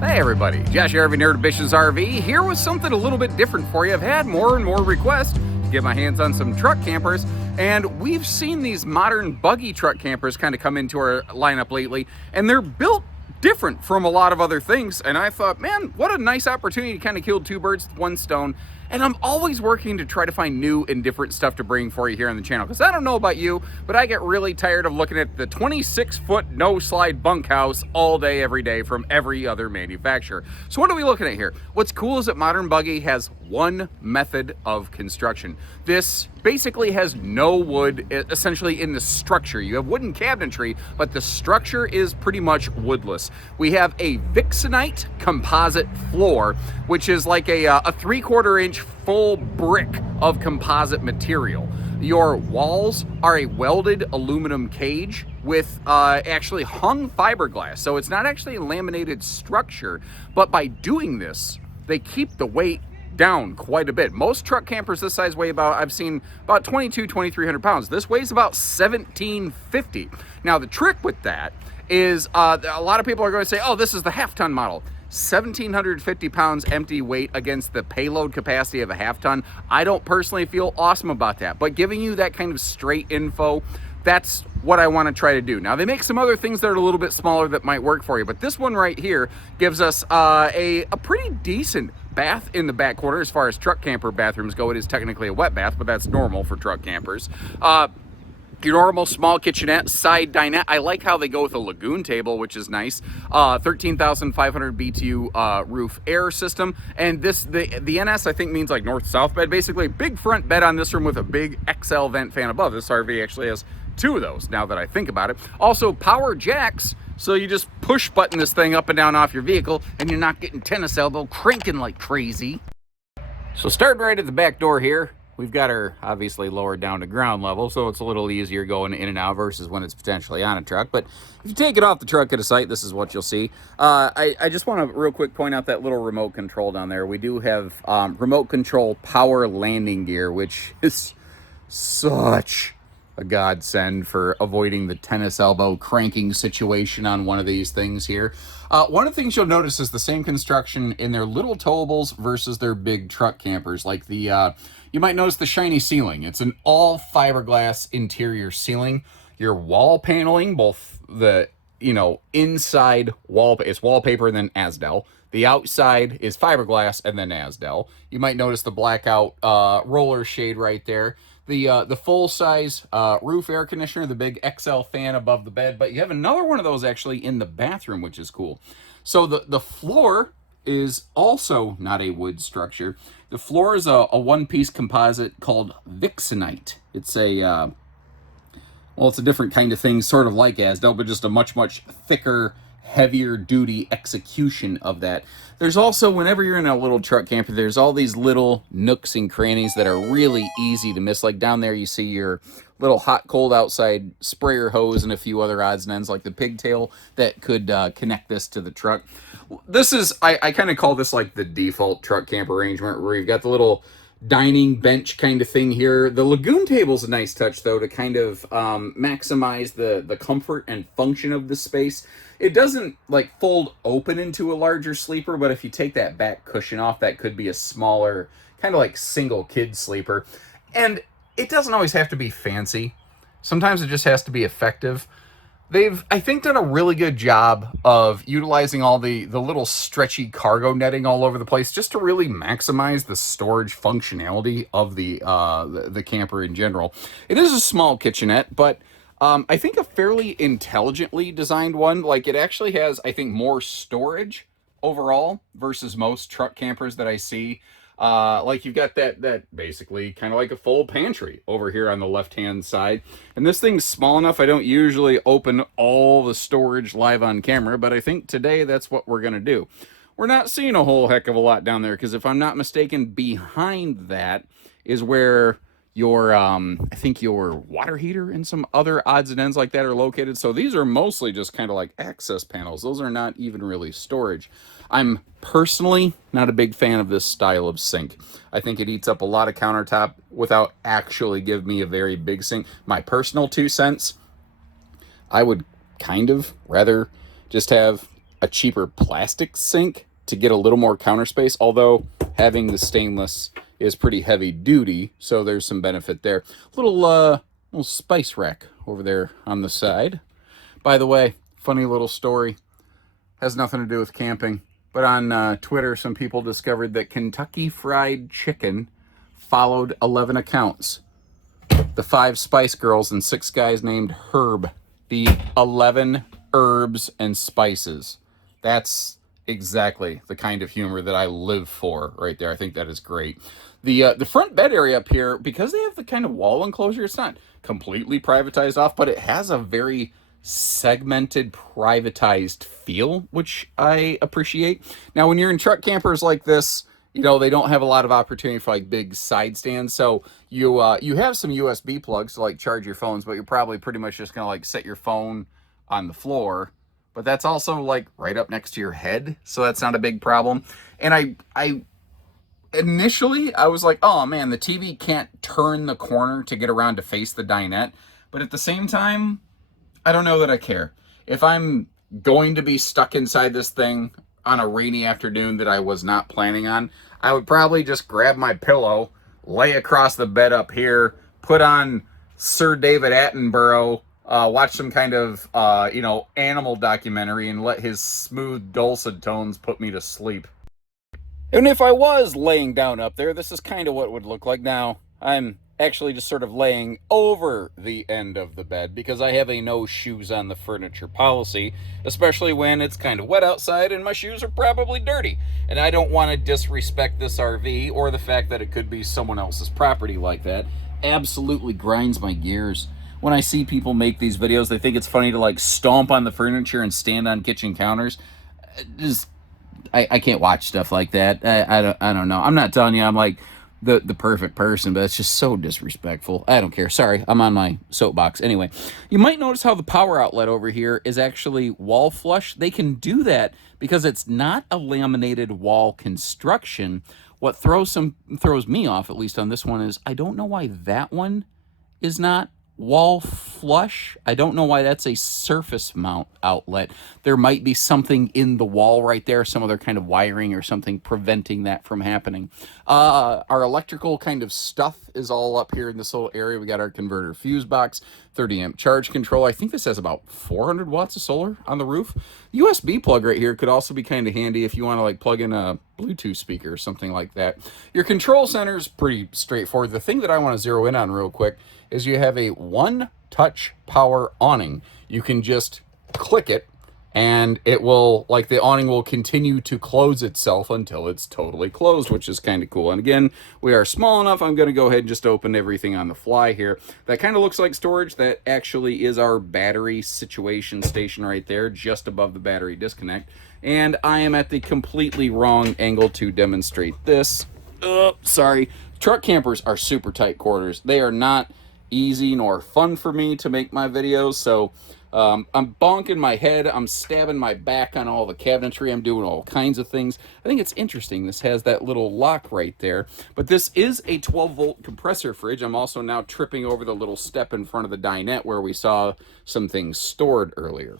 Hey everybody, Josh rving Nerd Bish's RV here with something a little bit different for you. I've had more and more requests to get my hands on some truck campers, and we've seen these modern buggy truck campers kind of come into our lineup lately, and they're built different from a lot of other things. And I thought, man, what a nice opportunity to kind of kill two birds with one stone. And I'm always working to try to find new and different stuff to bring for you here on the channel, because I don't know about you, but I get really tired of looking at the 26-foot no-slide bunkhouse all day, every day from every other manufacturer. So what are we looking at here? What's cool is that Modern Buggy has one method of construction. This basically has no wood essentially in the structure. You have wooden cabinetry, but the structure is pretty much woodless. We have a Vixenite composite floor, which is like a 3/4 inch full brick of composite material. Your walls are a welded aluminum cage with actually hung fiberglass. So it's not actually a laminated structure, but by doing this, they keep the weight down quite a bit. Most truck campers this size weigh about, I've seen about 2,300 pounds. This weighs about 1,750. Now the trick with that is a lot of people are going to say, oh, this is the half-ton model. 1,750 pounds empty weight against the payload capacity of a half-ton. I don't personally feel awesome about that, but giving you that kind of straight info, that's what I want to try to do. Now, they make some other things that are a little bit smaller that might work for you, but this one right here gives us a pretty decent bath in the back corner. As far as truck camper bathrooms go, it is technically a wet bath, but that's normal for truck campers. Your normal small kitchenette, side dinette. I like how they go with a lagoon table, which is nice. 13,500 BTU roof air system. And this, the NS, I think means like north-south bed. Basically, big front bed on this room with a big XL vent fan above. This RV actually has two of those, now that I think about it. Also, power jacks. So you just push button this thing up and down off your vehicle, and you're not getting tennis elbow cranking like crazy. So starting right at the back door here, we've got her obviously lowered down to ground level, so it's a little easier going in and out versus when it's potentially on a truck. But if you take it off the truck at a site, this is what you'll see. I just want to real quick point out that little remote control down there. We do have remote control power landing gear, which is such a godsend for avoiding the tennis elbow cranking situation on one of these things here. One of the things you'll notice is the same construction in their little towables versus their big truck campers. Like the, you might notice the shiny ceiling. It's an all fiberglass interior ceiling. Your wall paneling, both the, inside wall, it's wallpaper and then Asdel. The outside is fiberglass and then Asdel. You might notice the blackout roller shade right there. The full-size roof air conditioner, the big XL fan above the bed, but you have another one of those actually in the bathroom, which is cool. So the floor is also not a wood structure. The floor is a one-piece composite called Vixenite. It's a, it's a different kind of thing, sort of like Asdel, but just a much, much thicker, heavier duty execution of that. There's also, whenever you're in a little truck camper, there's all these little nooks and crannies that are really easy to miss. Like down there, you see your little hot, cold outside sprayer hose and a few other odds and ends, like the pigtail that could connect this to the truck. This is, I kind of call this like the default truck camper arrangement, where you've got the little dining bench kind of thing here. The lagoon table's a nice touch, though, to kind of maximize the comfort and function of the space. It doesn't like fold open into a larger sleeper, but if you take that back cushion off, that could be a smaller, kind of like single kid sleeper. And it doesn't always have to be fancy. Sometimes it just has to be effective. They've, I think, done a really good job of utilizing all the little stretchy cargo netting all over the place just to really maximize the storage functionality of the camper in general. It is a small kitchenette, but I think a fairly intelligently designed one. Like, it actually has, I think, more storage overall versus most truck campers that I see. Like, you've got that basically kind of like a full pantry over here on the left-hand side. And this thing's small enough, I don't usually open all the storage live on camera, but I think today that's what we're going to do. We're not seeing a whole heck of a lot down there, because if I'm not mistaken, behind that is where your, I think your water heater and some other odds and ends like that are located. So these are mostly just kind of like access panels. Those are not even really storage. I'm personally not a big fan of this style of sink. I think it eats up a lot of countertop without actually giving me a very big sink. My personal 2 cents, I would kind of rather just have a cheaper plastic sink to get a little more counter space, although having the stainless is pretty heavy duty, so there's some benefit there. Little spice rack over there on the side. By the way, funny little story. Has nothing to do with camping, but on Twitter, some people discovered that Kentucky Fried Chicken followed 11 accounts. The 5 Spice Girls and 6 guys named Herb. The 11 herbs and spices. That's exactly the kind of humor that I live for right there. I think that is great. The front bed area up here, because they have the kind of wall enclosure, it's not completely privatized off, but it has a very segmented, privatized feel, which I appreciate. Now, when you're in truck campers like this, you know, they don't have a lot of opportunity for like big side stands. So you have some USB plugs to like charge your phones, but you're probably pretty much just gonna like set your phone on the floor. But that's also like right up next to your head, so that's not a big problem. And I initially I was like, oh man, the TV can't turn the corner to get around to face the dinette. But at the same time, I don't know that I care. If I'm going to be stuck inside this thing on a rainy afternoon that I was not planning on, I would probably just grab my pillow, lay across the bed up here, put on Sir David Attenborough, watch some kind of, animal documentary and let his smooth, dulcet tones put me to sleep. And if I was laying down up there, this is kind of what it would look like. Now, I'm actually just sort of laying over the end of the bed because I have a no shoes on the furniture policy, especially when it's kind of wet outside and my shoes are probably dirty. And I don't want to disrespect this RV or the fact that it could be someone else's property like that. Absolutely grinds my gears. When I see people make these videos, they think it's funny to like stomp on the furniture and stand on kitchen counters. I can't watch stuff like that. I don't know. I'm not telling you I'm like the perfect person, but it's just so disrespectful. I don't care. Sorry, I'm on my soapbox. Anyway, you might notice how the power outlet over here is actually wall flush. They can do that because it's not a laminated wall construction. What throws me off, at least on this one, is I don't know why that one is not wall flush. I don't know why that's a surface mount outlet. There might be something in the wall right there, some other kind of wiring or something preventing that from happening. Our electrical kind of stuff is all up here in this little area. We got our converter fuse box, 30 amp charge control. I think this has about 400 watts of solar on the roof. USB plug right here could also be kind of handy if you want to like plug in a Bluetooth speaker or something like that. Your control center is pretty straightforward. The thing that I want to zero in on real quick is you have a one-touch power awning. You can just click it and it will, like the awning will continue to close itself until it's totally closed, which is kind of cool. And again, we are small enough, I'm going to go ahead and just open everything on the fly here. That kind of looks like storage. That actually is our battery situation station right there, just above the battery disconnect. And I am at the completely wrong angle to demonstrate this. Sorry. Truck campers are super tight quarters. They are not easy nor fun for me to make my videos, so I'm bonking my head, I'm stabbing my back on all the cabinetry, I'm doing all kinds of things. I think it's interesting. This has that little lock right there, but this is a 12-volt compressor fridge. I'm also now tripping over the little step in front of the dinette where we saw some things stored earlier.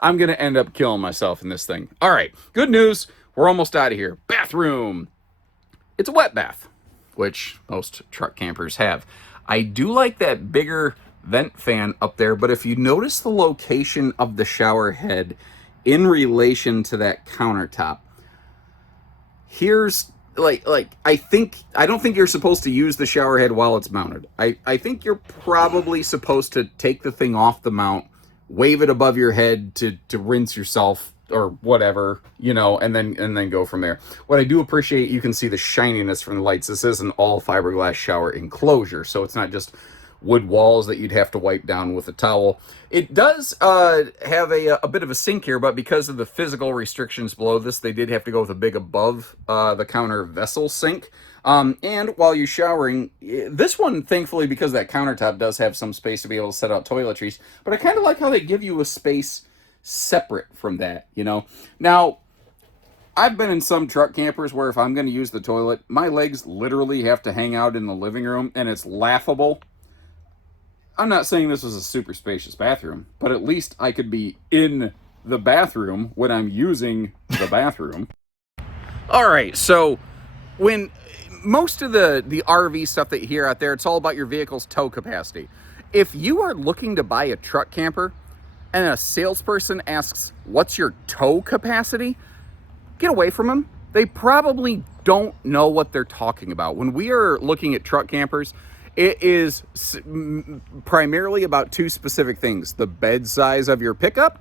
I'm gonna end up killing myself in this thing. All right, good news, we're almost out of here. Bathroom. It's a wet bath, which most truck campers have. I do like that bigger vent fan up there, but if you notice the location of the shower head in relation to that countertop, here's I don't think you're supposed to use the shower head while it's mounted. I think you're probably supposed to take the thing off the mount, wave it above your head to rinse yourself or whatever, and then go from there. What I do appreciate, you can see the shininess from the lights. This is an all fiberglass shower enclosure, so it's not just wood walls that you'd have to wipe down with a towel. It does have a bit of a sink here, but because of the physical restrictions below this, they did have to go with a big above the counter vessel sink. And while you're showering, this one, thankfully, because that countertop does have some space to be able to set out toiletries, but I kind of like how they give you a space separate from that, Now, I've been in some truck campers where if I'm going to use the toilet, my legs literally have to hang out in the living room, and it's laughable. I'm not saying this was a super spacious bathroom, but at least I could be in the bathroom when I'm using the bathroom. All right, so when most of the RV stuff that you hear out there, it's all about your vehicle's tow capacity. If you are looking to buy a truck camper and a salesperson asks, what's your tow capacity? Get away from them. They probably don't know what they're talking about. When we are looking at truck campers, it is primarily about two specific things: the bed size of your pickup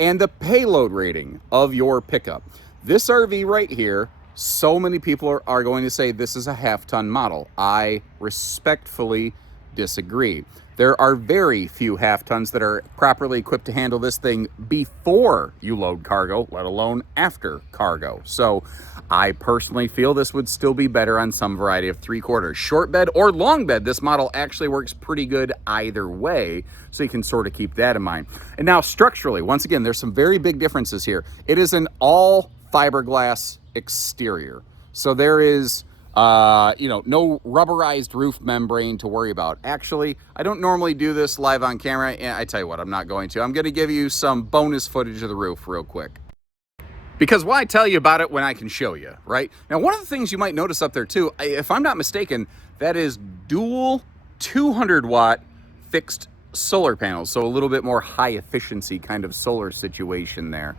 and the payload rating of your pickup. This RV right here, so many people are going to say this is a half-ton model. I respectfully disagree. There are very few half-tons that are properly equipped to handle this thing before you load cargo, let alone after cargo. So I personally feel this would still be better on some variety of 3/4. Short bed or long bed, this model actually works pretty good either way, so you can sort of keep that in mind. And now structurally, once again, there's some very big differences here. It is an all fiberglass exterior. So there is no rubberized roof membrane to worry about. Actually, I don't normally do this live on camera, and I tell you what, I'm not going to. I'm going to give you some bonus footage of the roof real quick. Because why tell you about it when I can show you, right? Now, one of the things you might notice up there too, if I'm not mistaken, that is dual 200-watt fixed solar panels, so a little bit more high efficiency kind of solar situation there.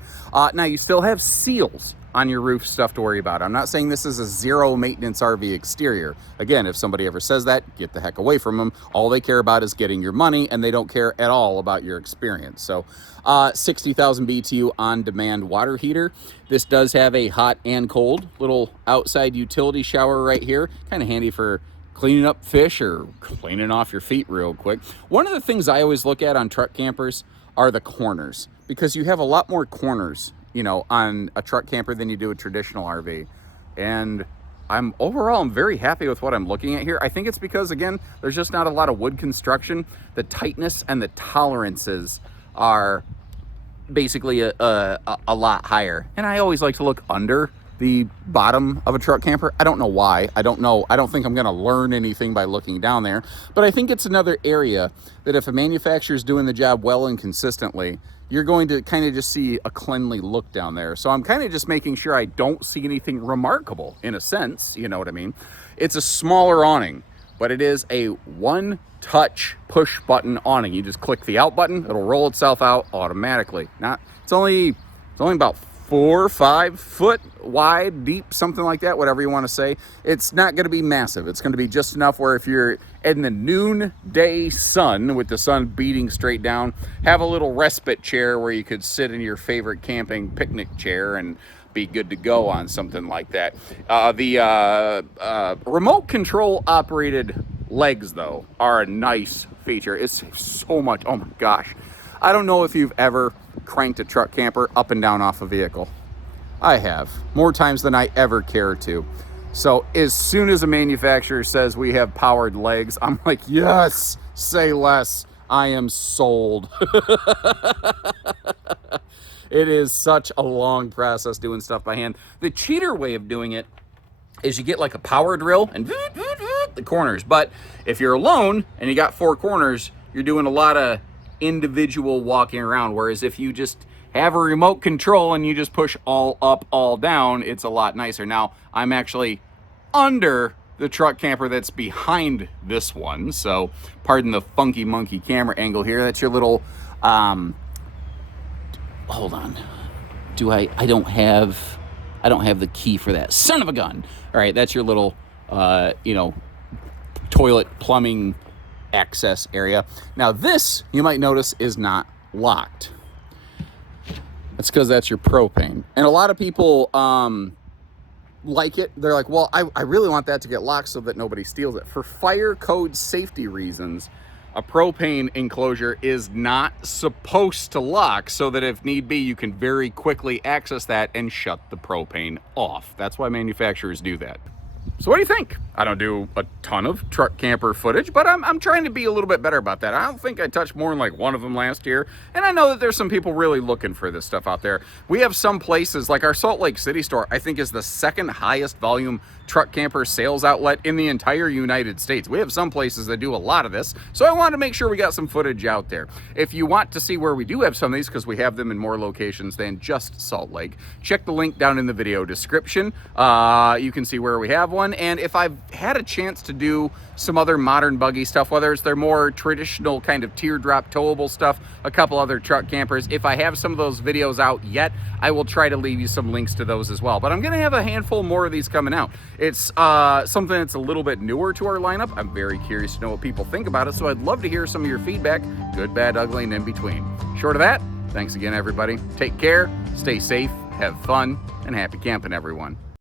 Now, you still have seals on your roof stuff to worry about. I'm not saying this is a zero maintenance RV exterior. Again, if somebody ever says that, get the heck away from them. All they care about is getting your money, and they don't care at all about your experience. So 60,000 BTU on-demand water heater. This does have a hot and cold little outside utility shower right here. Kind of handy for cleaning up fish or cleaning off your feet real quick. One of the things I always look at on truck campers are the corners, because you have a lot more corners, on a truck camper than you do a traditional RV. And I'm very happy with what I'm looking at here. I think it's because, again, there's just not a lot of wood construction. The tightness and the tolerances are basically a lot higher. And I always like to look under the bottom of a truck camper. I don't know why. I don't think I'm going to learn anything by looking down there. But I think it's another area that if a manufacturer is doing the job well and consistently, you're going to kind of just see a cleanly look down there. So I'm kind of just making sure I don't see anything remarkable, in a sense, you know what I mean? It's a smaller awning, but it is a one-touch push button awning. You just click the out button, it'll roll itself out automatically. It's only about 4 or 5 foot wide, deep, something like that, whatever you want to say. It's not going to be massive. It's going to be just enough where if you're in the noonday sun with the sun beating straight down, have a little respite chair where you could sit in your favorite camping picnic chair and be good to go on something like that. The remote control operated legs, though, are a nice feature. It's so much, oh my gosh. I don't know if you've ever cranked a truck camper up and down off a vehicle. I have, more times than I ever care to. So as soon as a manufacturer says we have powered legs, I'm like, yes, say less. I am sold. It is such a long process doing stuff by hand. The cheater way of doing it is you get like a power drill and the corners. But if you're alone and you got 4 corners, you're doing a lot of individual walking around. Whereas if you just have a remote control and you just push all up, all down, it's a lot nicer. Now, I'm actually under the truck camper that's behind this one. So pardon the funky monkey camera angle here. That's your little, hold on. I don't have the key for that. Son of a gun. All right. That's your little, toilet plumbing access area. Now this, you might notice, is not locked. That's because that's your propane. And a lot of people like it. They're like, well, I really want that to get locked so that nobody steals it. For fire code safety reasons, a propane enclosure is not supposed to lock, so that if need be, you can very quickly access that and shut the propane off. That's why manufacturers do that. So what do you think? I don't do a ton of truck camper footage, but I'm trying to be a little bit better about that. I don't think I touched more than like one of them last year, and I know that there's some people really looking for this stuff out there. We have some places, like our Salt Lake City store, I think is the second highest volume truck camper sales outlet in the entire United States. We have some places that do a lot of this, so I wanted to make sure we got some footage out there. If you want to see where we do have some of these, because we have them in more locations than just Salt Lake, check the link down in the video description. You can see where we have one, and if I've had a chance to do some other modern buggy stuff, whether it's their more traditional kind of teardrop towable stuff, a couple other truck campers, if I have some of those videos out yet, I will try to leave you some links to those as well. But I'm gonna have a handful more of these coming out. It's something that's a little bit newer to our lineup. I'm very curious to know what people think about it, so I'd love to hear some of your feedback, good, bad, ugly, and in between. Short of that, thanks again, everybody. Take care, stay safe, have fun, and happy camping, everyone.